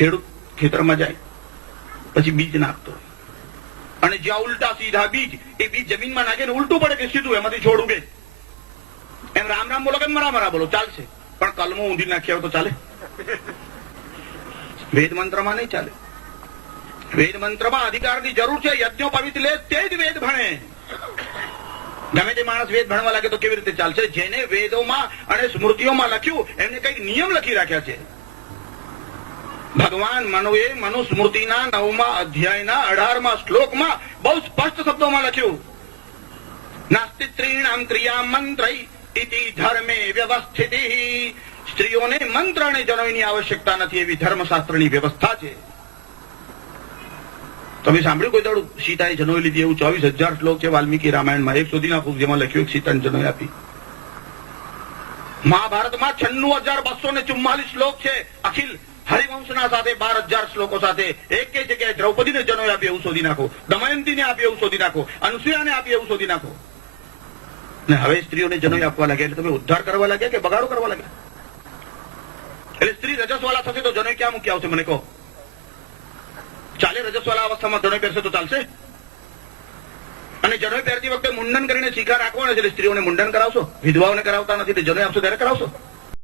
ખેડૂત ખેતરમાં જાય પછી બીજ નાખતો હોય અને જ્યાં ઉલટા સીધા બીજ એ બીજ જમીનમાં નાખે ને ઉલટું પડે કે સીધું એમાંથી છોડ ઉગે. એમ રામ રામ બોલો કે મરા મરા બોલો ચાલશે, પણ કલમો ઊંધી નાખ્યા હોય તો ચાલે? વેદ મંત્રમાં નહીં ચાલે. વેદ મંત્રમાં અધિકારની જરૂર છે. યજ્ઞો પવિત્ર લે તે જ વેદ ભણે. ગમે તે માણસ વેદ ભણવા લાગે તો કેવી રીતે ચાલશે? જેને વેદોમાં અને સ્મૃતિઓમાં લખ્યું એમને કઈક નિયમ લખી રાખ્યા છે. ભગવાન મનુએ મનુસ્મૃતિના 9મા અધ્યાયના 18મા શ્લોકમાં બહુ સ્પષ્ટ શબ્દોમાં લખ્યું, નાસ્તિ સ્ત્રીણામ ક્રિયા મંત્રૈ ઇતિ ધર્મે વ્યવસ્થિતિ. સ્ત્રીઓને મંત્ર અને જનોઈની આવશ્યકતા નથી એવી ધર્મશાસ્ત્રની વ્યવસ્થા છે. તમે સાંભળ્યું કોઈ દાડું સીતાએ જનોઈ લીધી એવું? 24,000 શ્લોક છે વાલ્મીકી રામાયણમાં. એક સુધી નાખું જેમાં લખ્યું સીતાને જનોઈ આપી. મહાભારતમાં 96,244 શ્લોક છે. અખિલ હરિવંશના સાથે 12,000 શ્લોકો સાથે એક જગ્યાએ દ્રૌપદીને જનોઈ આપી એવું શોધી નાખો, દમયંતીને આપી એવું શોધી નાખો, અનસુયાને આપી એવું શોધી નાખો. ને હવે સ્ત્રીઓને જનોઈ આપવા લાગ્યા એટલે તમે ઉદ્ધાર કરવા લાગ્યા કે બગાડો કરવા લાગ્યા? એટલે સ્ત્રી રજસ્વાલા થશે તો જનોઈ ક્યાં મૂકી આવશે મને કહો? ચાલે રજસ્વાલા અવસ્થામાં જનોઈ પહેરશે તો ચાલશે? અને જનોઈ પહેરતી વખતે મુંડન કરીને શિખા રાખવાના છે એટલે સ્ત્રીઓને મુંડન કરાવશો? વિધવાઓને કરાવતા નથી તો જનોઈ આપશો ત્યારે કરાવશો?